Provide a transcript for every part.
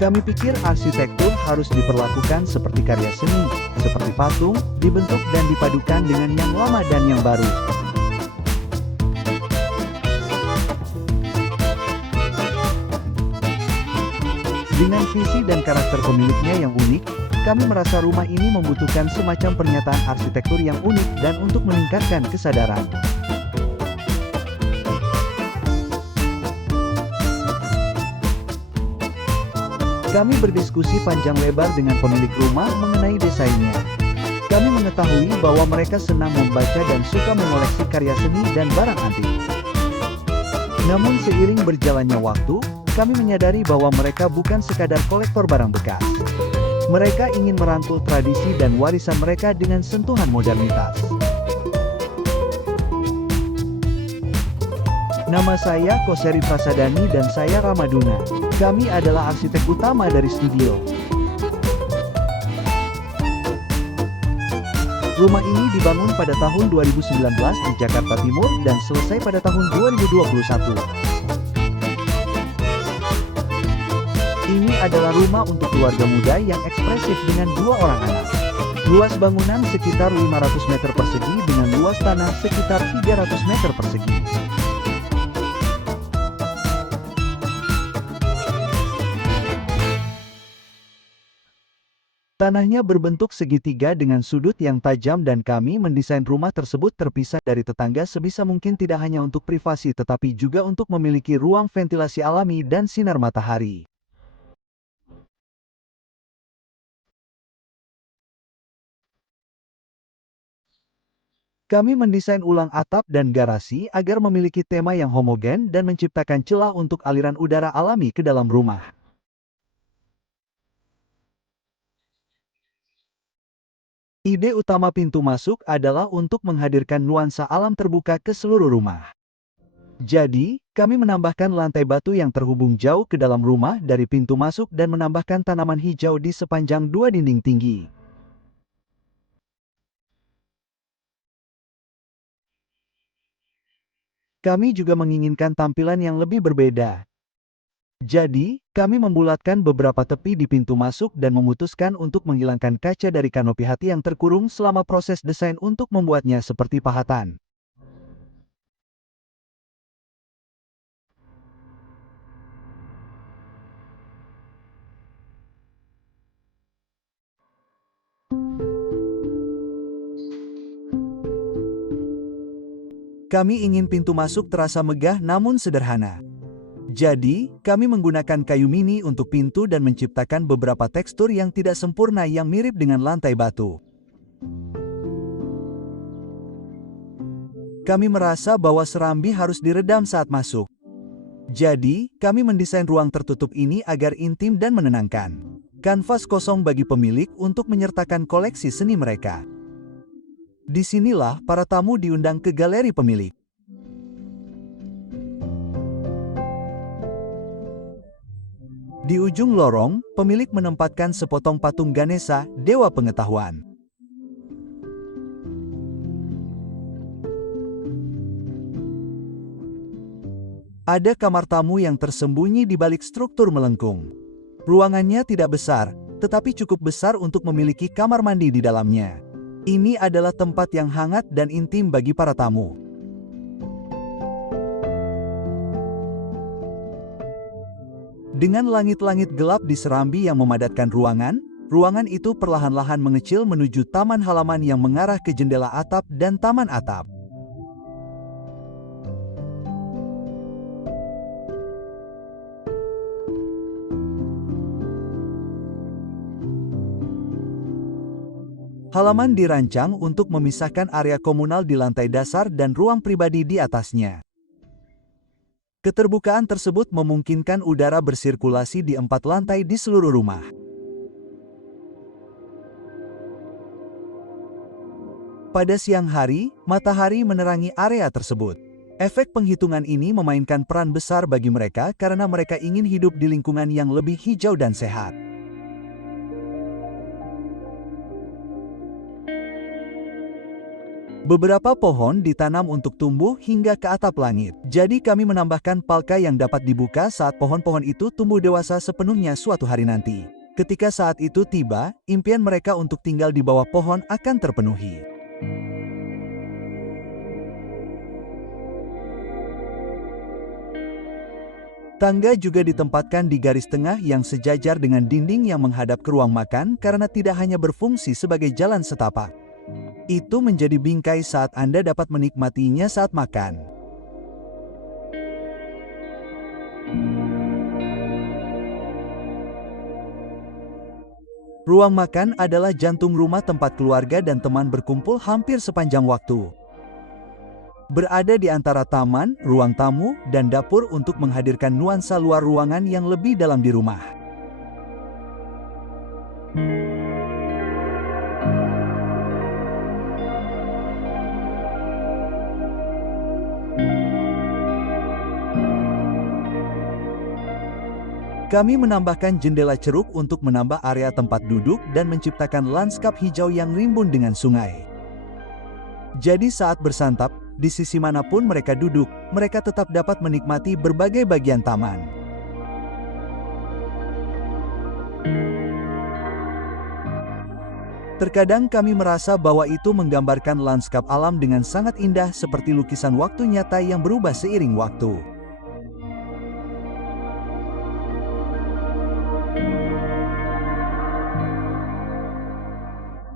Kami pikir arsitektur harus diperlakukan seperti karya seni, seperti patung, dibentuk dan dipadukan dengan yang lama dan yang baru. Dengan visi dan karakter pemiliknya yang unik, kami merasa rumah ini membutuhkan semacam pernyataan arsitektur yang unik dan untuk meningkatkan kesadaran. Kami berdiskusi panjang lebar dengan pemilik rumah mengenai desainnya. Kami mengetahui bahwa mereka senang membaca dan suka mengoleksi karya seni dan barang antik. Namun seiring berjalannya waktu, kami menyadari bahwa mereka bukan sekadar kolektor barang bekas. Mereka ingin merangkul tradisi dan warisan mereka dengan sentuhan modernitas. Nama saya Koseri Prasadani dan saya Ramaduna. Kami adalah arsitek utama dari studio. Rumah ini dibangun pada tahun 2019 di Jakarta Timur dan selesai pada tahun 2021. Ini adalah rumah untuk keluarga muda yang ekspresif dengan 2 orang anak. Luas bangunan sekitar 500 meter persegi dengan luas tanah sekitar 300 meter persegi. Tanahnya berbentuk segitiga dengan sudut yang tajam dan kami mendesain rumah tersebut terpisah dari tetangga sebisa mungkin tidak hanya untuk privasi tetapi juga untuk memiliki ruang ventilasi alami dan sinar matahari. Kami mendesain ulang atap dan garasi agar memiliki tema yang homogen dan menciptakan celah untuk aliran udara alami ke dalam rumah. Ide utama pintu masuk adalah untuk menghadirkan nuansa alam terbuka ke seluruh rumah. Jadi, kami menambahkan lantai batu yang terhubung jauh ke dalam rumah dari pintu masuk dan menambahkan tanaman hijau di sepanjang 2 dinding tinggi. Kami juga menginginkan tampilan yang lebih berbeda. Jadi, kami membulatkan beberapa tepi di pintu masuk dan memutuskan untuk menghilangkan kaca dari kanopi hati yang terkurung selama proses desain untuk membuatnya seperti pahatan. Kami ingin pintu masuk terasa megah namun sederhana. Jadi, kami menggunakan kayu mini untuk pintu dan menciptakan beberapa tekstur yang tidak sempurna yang mirip dengan lantai batu. Kami merasa bahwa serambi harus diredam saat masuk. Jadi, kami mendesain ruang tertutup ini agar intim dan menenangkan. Kanvas kosong bagi pemilik untuk menyertakan koleksi seni mereka. Disinilah para tamu diundang ke galeri pemilik. Di ujung lorong, pemilik menempatkan sepotong patung Ganesha, dewa pengetahuan. Ada kamar tamu yang tersembunyi di balik struktur melengkung. Ruangannya tidak besar, tetapi cukup besar untuk memiliki kamar mandi di dalamnya. Ini adalah tempat yang hangat dan intim bagi para tamu. Dengan langit-langit gelap di serambi yang memadatkan ruangan, ruangan itu perlahan-lahan mengecil menuju taman halaman yang mengarah ke jendela atap dan taman atap. Halaman dirancang untuk memisahkan area komunal di lantai dasar dan ruang pribadi di atasnya. Keterbukaan tersebut memungkinkan udara bersirkulasi di 4 lantai di seluruh rumah. Pada siang hari, matahari menerangi area tersebut. Efek penghitungan ini memainkan peran besar bagi mereka karena mereka ingin hidup di lingkungan yang lebih hijau dan sehat. Beberapa pohon ditanam untuk tumbuh hingga ke atap langit. Jadi kami menambahkan palka yang dapat dibuka saat pohon-pohon itu tumbuh dewasa sepenuhnya suatu hari nanti. Ketika saat itu tiba, impian mereka untuk tinggal di bawah pohon akan terpenuhi. Tangga juga ditempatkan di garis tengah yang sejajar dengan dinding yang menghadap ke ruang makan karena tidak hanya berfungsi sebagai jalan setapak. Itu menjadi bingkai saat Anda dapat menikmatinya saat makan. Ruang makan adalah jantung rumah tempat keluarga dan teman berkumpul hampir sepanjang waktu. Berada di antara taman, ruang tamu, dan dapur untuk menghadirkan nuansa luar ruangan yang lebih dalam di rumah. Kami menambahkan jendela ceruk untuk menambah area tempat duduk dan menciptakan lanskap hijau yang rimbun dengan sungai. Jadi saat bersantap, di sisi manapun mereka duduk, mereka tetap dapat menikmati berbagai bagian taman. Terkadang kami merasa bahwa itu menggambarkan lanskap alam dengan sangat indah seperti lukisan waktu nyata yang berubah seiring waktu.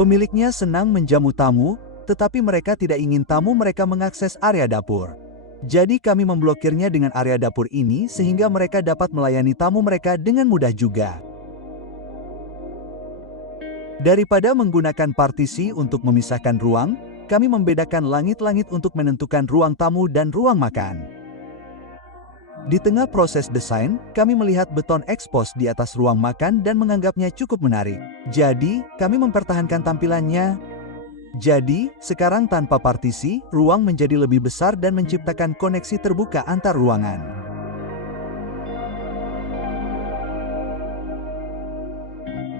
Pemiliknya senang menjamu tamu, tetapi mereka tidak ingin tamu mereka mengakses area dapur. Jadi kami memblokirnya dengan area dapur ini sehingga mereka dapat melayani tamu mereka dengan mudah juga. Daripada menggunakan partisi untuk memisahkan ruang, kami membedakan langit-langit untuk menentukan ruang tamu dan ruang makan. Di tengah proses desain, kami melihat beton ekspos di atas ruang makan dan menganggapnya cukup menarik. Jadi, kami mempertahankan tampilannya. Jadi, sekarang tanpa partisi, ruang menjadi lebih besar dan menciptakan koneksi terbuka antar ruangan.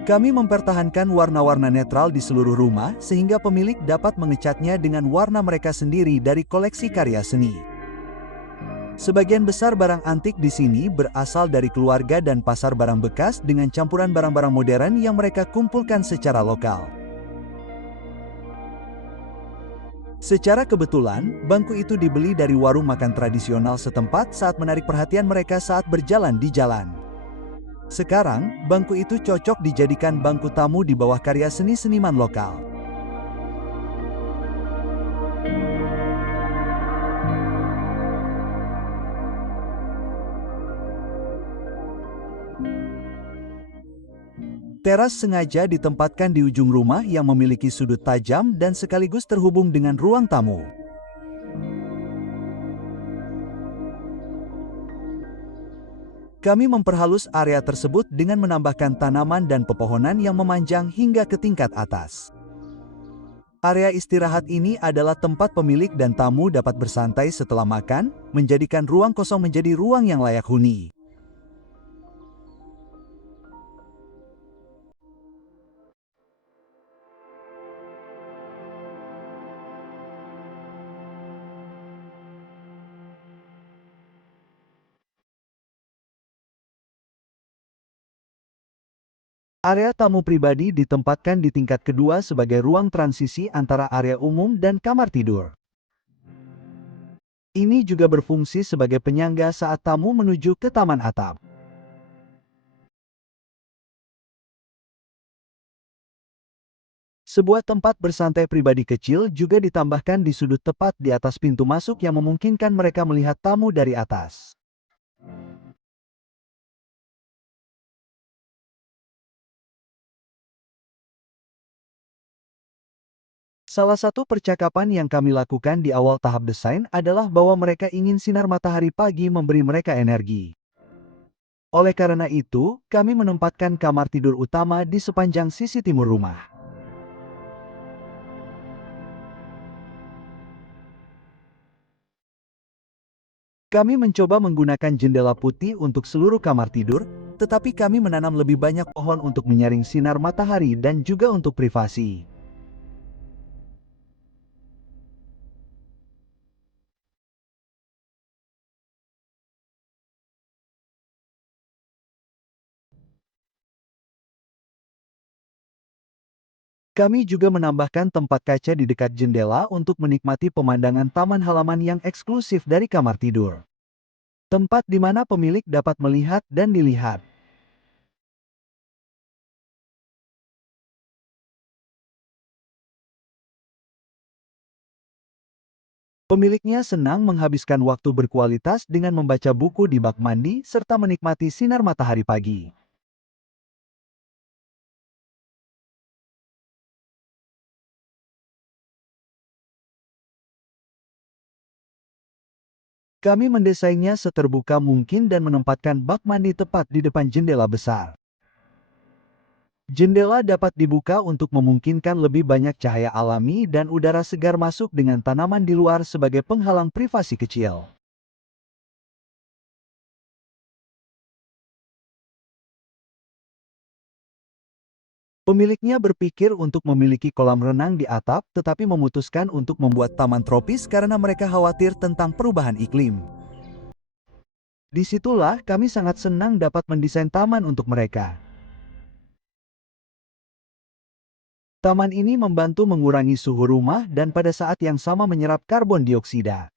Kami mempertahankan warna-warna netral di seluruh rumah sehingga pemilik dapat mengecatnya dengan warna mereka sendiri dari koleksi karya seni. Sebagian besar barang antik di sini berasal dari keluarga dan pasar barang bekas dengan campuran barang-barang modern yang mereka kumpulkan secara lokal. Secara kebetulan, bangku itu dibeli dari warung makan tradisional setempat saat menarik perhatian mereka saat berjalan di jalan. Sekarang, bangku itu cocok dijadikan bangku tamu di bawah karya seni seniman lokal. Teras sengaja ditempatkan di ujung rumah yang memiliki sudut tajam dan sekaligus terhubung dengan ruang tamu. Kami memperhalus area tersebut dengan menambahkan tanaman dan pepohonan yang memanjang hingga ke tingkat atas. Area istirahat ini adalah tempat pemilik dan tamu dapat bersantai setelah makan, menjadikan ruang kosong menjadi ruang yang layak huni. Area tamu pribadi ditempatkan di tingkat kedua sebagai ruang transisi antara area umum dan kamar tidur. Ini juga berfungsi sebagai penyangga saat tamu menuju ke taman atap. Sebuah tempat bersantai pribadi kecil juga ditambahkan di sudut tepat di atas pintu masuk yang memungkinkan mereka melihat tamu dari atas. Salah satu percakapan yang kami lakukan di awal tahap desain adalah bahwa mereka ingin sinar matahari pagi memberi mereka energi. Oleh karena itu, kami menempatkan kamar tidur utama di sepanjang sisi timur rumah. Kami mencoba menggunakan jendela putih untuk seluruh kamar tidur, tetapi kami menanam lebih banyak pohon untuk menyaring sinar matahari dan juga untuk privasi. Kami juga menambahkan tempat kaca di dekat jendela untuk menikmati pemandangan taman halaman yang eksklusif dari kamar tidur. Tempat di mana pemilik dapat melihat dan dilihat. Pemiliknya senang menghabiskan waktu berkualitas dengan membaca buku di bak mandi serta menikmati sinar matahari pagi. Kami mendesainnya seterbuka mungkin dan menempatkan bak mandi tepat di depan jendela besar. Jendela dapat dibuka untuk memungkinkan lebih banyak cahaya alami dan udara segar masuk dengan tanaman di luar sebagai penghalang privasi kecil. Pemiliknya berpikir untuk memiliki kolam renang di atap, tetapi memutuskan untuk membuat taman tropis karena mereka khawatir tentang perubahan iklim. Disitulah kami sangat senang dapat mendesain taman untuk mereka. Taman ini membantu mengurangi suhu rumah dan pada saat yang sama menyerap karbon dioksida.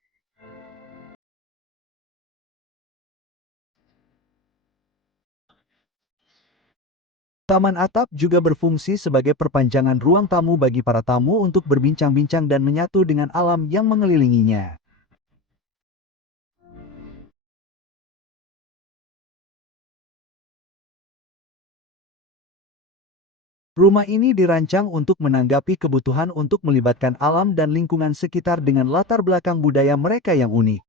Taman atap juga berfungsi sebagai perpanjangan ruang tamu bagi para tamu untuk berbincang-bincang dan menyatu dengan alam yang mengelilinginya. Rumah ini dirancang untuk menanggapi kebutuhan untuk melibatkan alam dan lingkungan sekitar dengan latar belakang budaya mereka yang unik.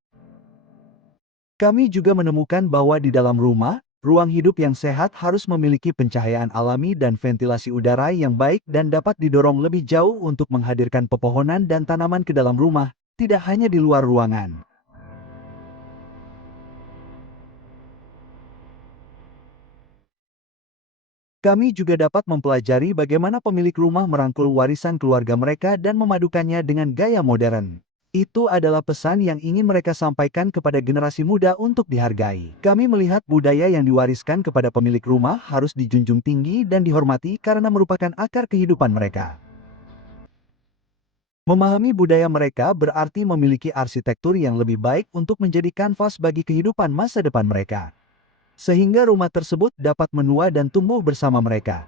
Kami juga menemukan bahwa di dalam rumah, ruang hidup yang sehat harus memiliki pencahayaan alami dan ventilasi udara yang baik dan dapat didorong lebih jauh untuk menghadirkan pepohonan dan tanaman ke dalam rumah, tidak hanya di luar ruangan. Kami juga dapat mempelajari bagaimana pemilik rumah merangkul warisan keluarga mereka dan memadukannya dengan gaya modern. Itu adalah pesan yang ingin mereka sampaikan kepada generasi muda untuk dihargai. Kami melihat budaya yang diwariskan kepada pemilik rumah harus dijunjung tinggi dan dihormati karena merupakan akar kehidupan mereka. Memahami budaya mereka berarti memiliki arsitektur yang lebih baik untuk menjadi kanvas bagi kehidupan masa depan mereka. Sehingga rumah tersebut dapat menua dan tumbuh bersama mereka.